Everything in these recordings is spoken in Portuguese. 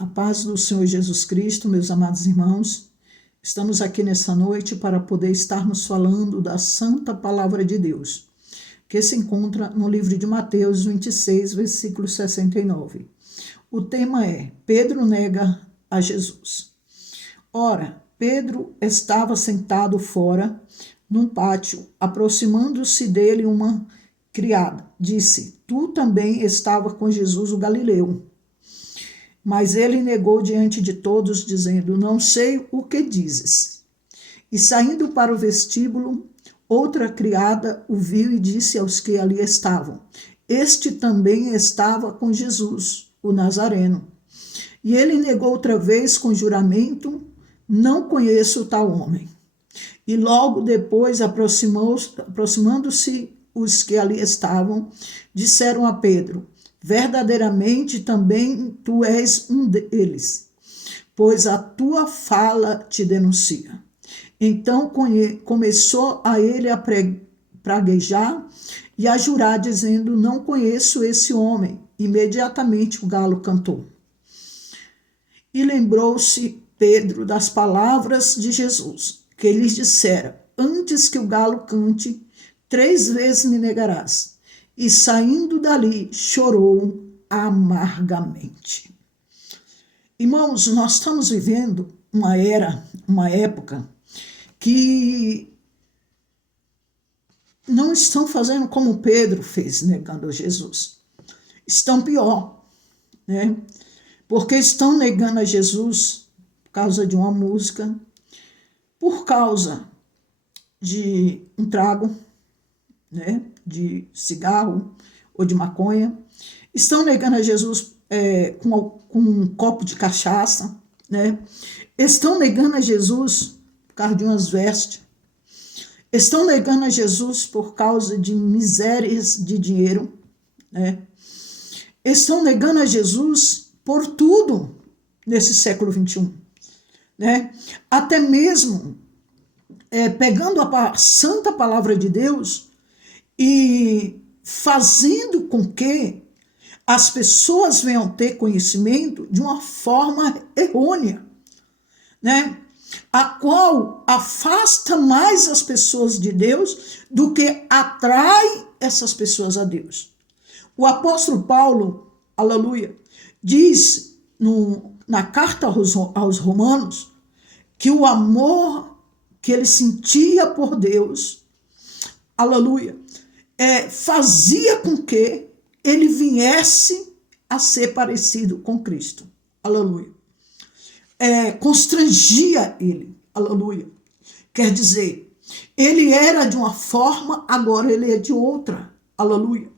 A paz do Senhor Jesus Cristo, meus amados irmãos, estamos aqui nessa noite para poder estarmos falando da santa palavra de Deus, que se encontra no livro de Mateus 26, versículo 69. O tema é: Pedro nega a Jesus. Ora, Pedro estava sentado fora, num pátio. Aproximando-se dele uma criada, disse: Tu também estava com Jesus o Galileu. Mas ele negou diante de todos, dizendo: Não sei o que dizes. E saindo para o vestíbulo, outra criada o viu e disse aos que ali estavam: Este também estava com Jesus, o Nazareno. E ele negou outra vez com juramento: Não conheço tal homem. E logo depois, aproximando-se os que ali estavam, disseram a Pedro: Verdadeiramente também tu és um deles, pois a tua fala te denuncia. Então começou a ele a praguejar e a jurar, dizendo: Não conheço esse homem. Imediatamente o galo cantou. E lembrou-se Pedro das palavras de Jesus, que lhes dissera: Antes que o galo cante, 3 vezes me negarás. E saindo dali, chorou amargamente. Irmãos, nós estamos vivendo uma época que não estão fazendo como Pedro fez, negando a Jesus. Estão pior, né? Porque estão negando a Jesus por causa de uma música, por causa de um trago, né, de cigarro ou de maconha. Estão negando a Jesus com um copo de cachaça, né? Estão negando a Jesus por causa de umas vestes. Estão negando a Jesus por causa de misérias de dinheiro, né? Estão negando a Jesus por tudo nesse século 21, né? Até mesmo pegando a santa palavra de Deus e fazendo com que as pessoas venham ter conhecimento de uma forma errônea, né? A qual afasta mais as pessoas de Deus do que atrai essas pessoas a Deus. O apóstolo Paulo, aleluia, diz na carta aos Romanos que o amor que ele sentia por Deus, aleluia, fazia com que ele viesse a ser parecido com Cristo. Aleluia. Constrangia ele. Aleluia. Quer dizer, ele era de uma forma, agora ele é de outra. Aleluia.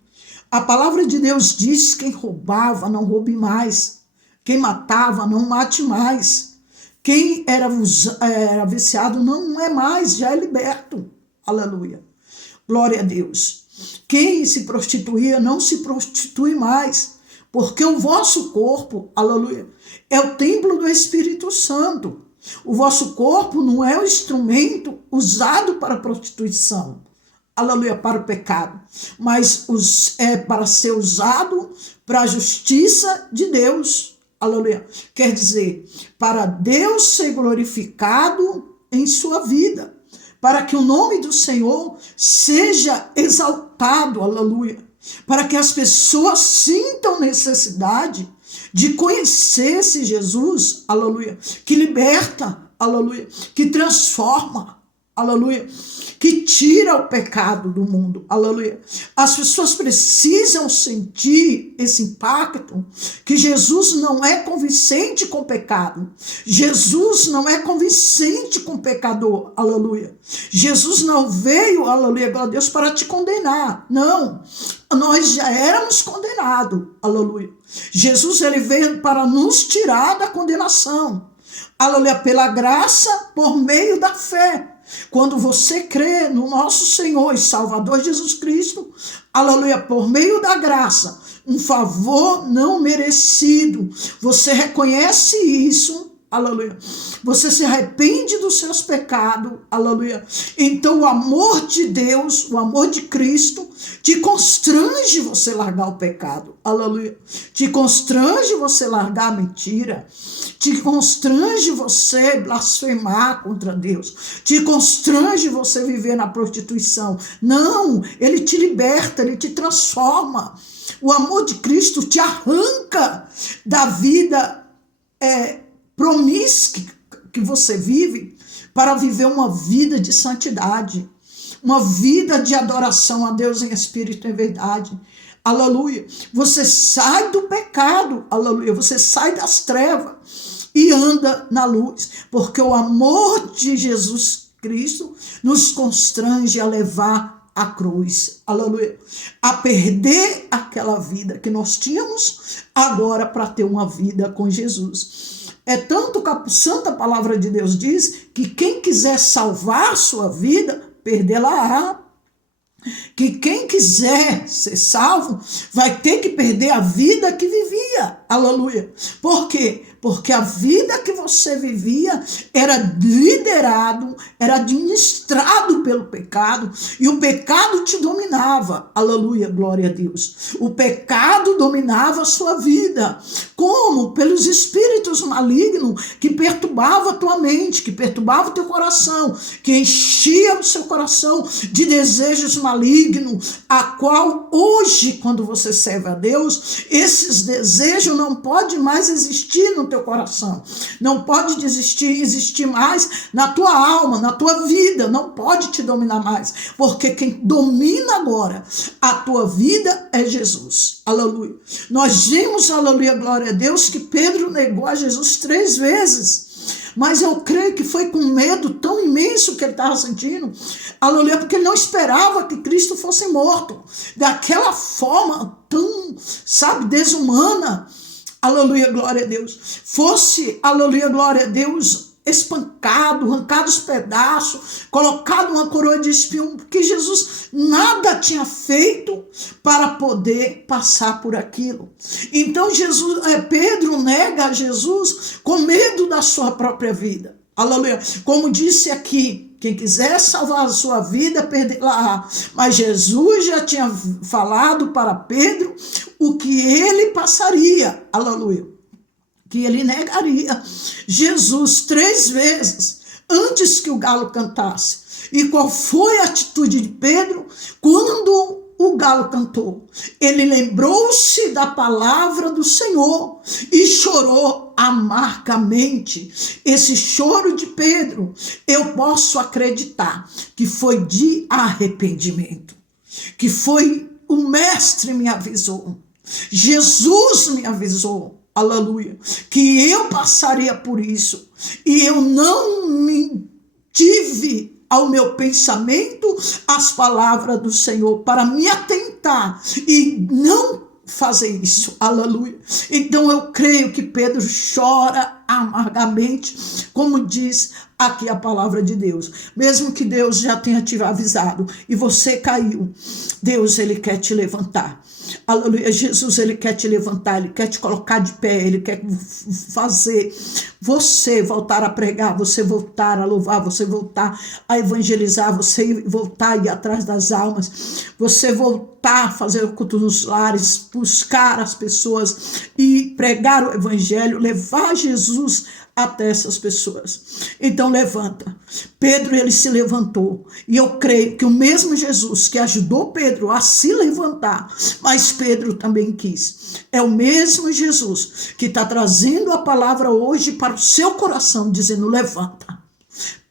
A palavra de Deus diz: quem roubava, não roube mais. Quem matava, não mate mais. Quem era viciado, não é mais, já é liberto. Aleluia. Glória a Deus. Quem se prostituía, não se prostitui mais, porque o vosso corpo, aleluia, é o templo do Espírito Santo. O vosso corpo não é o instrumento usado para a prostituição, aleluia, para o pecado, mas é para ser usado para a justiça de Deus, aleluia. Quer dizer, para Deus ser glorificado em sua vida, para que o nome do Senhor seja exaltado, aleluia, para que as pessoas sintam necessidade de conhecer esse Jesus, aleluia, que liberta, aleluia, que transforma, aleluia, que tira o pecado do mundo, aleluia. As pessoas precisam sentir esse impacto, que Jesus não é convincente com o pecado, Jesus não é convincente com o pecador, aleluia. Jesus não veio, aleluia, glória a Deus, para te condenar, não, nós já éramos condenados, aleluia. Jesus, ele veio para nos tirar da condenação, aleluia, pela graça, por meio da fé. Quando você crê no nosso Senhor e Salvador Jesus Cristo, aleluia, por meio da graça, um favor não merecido, você reconhece isso, aleluia, você se arrepende dos seus pecados, aleluia, então o amor de Deus, o amor de Cristo, te constrange você largar o pecado, aleluia, te constrange você largar a mentira, te constrange você blasfemar contra Deus, te constrange você viver na prostituição. Não, ele te liberta, ele te transforma. O amor de Cristo te arranca da vida promíscua que você vive para viver uma vida de santidade, uma vida de adoração a Deus em espírito e em verdade. Aleluia. Você sai do pecado, aleluia. Você sai das trevas e anda na luz, porque o amor de Jesus Cristo nos constrange a levar a cruz, aleluia, a perder aquela vida que nós tínhamos agora para ter uma vida com Jesus. É tanto que a santa palavra de Deus diz que quem quiser salvar sua vida, perdê-la-á. Que quem quiser ser salvo vai ter que perder a vida que vivia, aleluia. Por quê? Porque a vida que você vivia era liderado, era administrado pelo pecado, e o pecado te dominava, aleluia, glória a Deus. O pecado dominava a sua vida. Como? Pelos espíritos malignos que perturbavam a tua mente, que perturbavam o teu coração, que enchia o seu coração de desejos malignos, a qual hoje, quando você serve a Deus, esses desejos não podem mais existir no teu coração, não pode existir mais na tua alma, na tua vida, não pode te dominar mais, porque quem domina agora a tua vida é Jesus, aleluia. Nós vimos, aleluia, glória a Deus, que Pedro negou a Jesus 3 vezes, mas eu creio que foi com medo tão imenso que ele estava sentindo, aleluia, porque ele não esperava que Cristo fosse morto, daquela forma tão, desumana, aleluia, glória a Deus, fosse, aleluia, glória a Deus, espancado, arrancado os pedaços, colocado uma coroa de espinho, porque Jesus nada tinha feito para poder passar por aquilo. Então Pedro nega a Jesus com medo da sua própria vida. Aleluia. Como disse aqui, quem quiser salvar a sua vida, perderá. Mas Jesus já tinha falado para Pedro o que ele passaria. Aleluia. Que ele negaria Jesus 3 vezes antes que o galo cantasse. E qual foi a atitude de Pedro quando o galo cantou? Ele lembrou-se da palavra do Senhor e chorou amargamente. Esse choro de Pedro, eu posso acreditar que foi de arrependimento, que foi o mestre me avisou, Jesus me avisou, aleluia, que eu passaria por isso, e eu não me tive ao meu pensamento as palavras do Senhor para me atentar e não fazer isso, aleluia. Então eu creio que Pedro chora amargamente, como diz aqui a palavra de Deus. Mesmo que Deus já tenha te avisado e você caiu, Deus, ele quer te levantar. Aleluia. Jesus, ele quer te levantar, ele quer te colocar de pé, ele quer fazer você voltar a pregar, você voltar a louvar, você voltar a evangelizar, você voltar a ir atrás das almas, você voltar a fazer o culto nos lares, buscar as pessoas e pregar o evangelho, levar Jesus até essas pessoas. Então levanta. Pedro, ele se levantou, e eu creio que o mesmo Jesus que ajudou Pedro a se levantar, mas Pedro também quis. É o mesmo Jesus que está trazendo a palavra hoje para o seu coração, dizendo: levanta.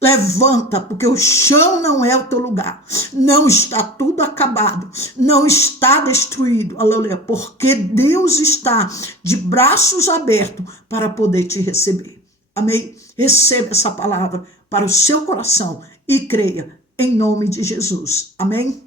Levanta, porque o chão não é o teu lugar, não está tudo acabado, não está destruído, aleluia, porque Deus está de braços abertos para poder te receber. Amém? Receba essa palavra para o seu coração e creia em nome de Jesus. Amém?